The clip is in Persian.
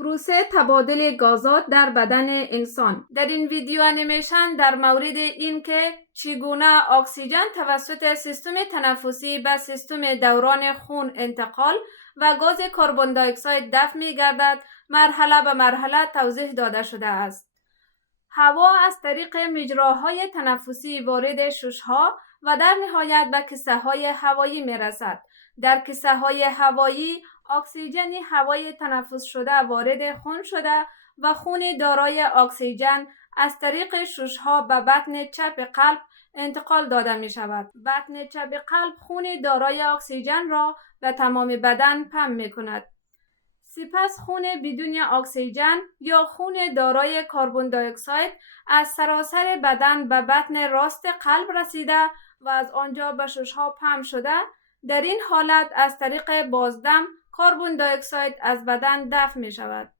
پروسه تبادل گازات در بدن انسان. در این ویدیو انیمیشن در مورد این که چگونه اکسیژن توسط سیستم تنفسی به سیستم دوران خون انتقال و گاز کربن دی اکساید دفع می گردد مرحله به مرحله توضیح داده شده است. هوا از طریق مجراهای تنفسی وارد ششها و در نهایت به کیسه های هوایی می رسد. در کیسه های هوایی اکسیژن هوای تنفس شده وارد خون شده و خون دارای اکسیژن از طریق ششها به بطن چپ قلب انتقال داده می شود. بطن چپ قلب خون دارای اکسیژن را به تمام بدن پمپ می کند. سپس خون بدون اکسیژن یا خون دارای کربن دی اکساید از سراسر بدن به بطن راست قلب رسیده و از آنجا به ششها پمپ شده. در این حالت از طریق بازدم کربن دی اکساید از بدن دفع می شود.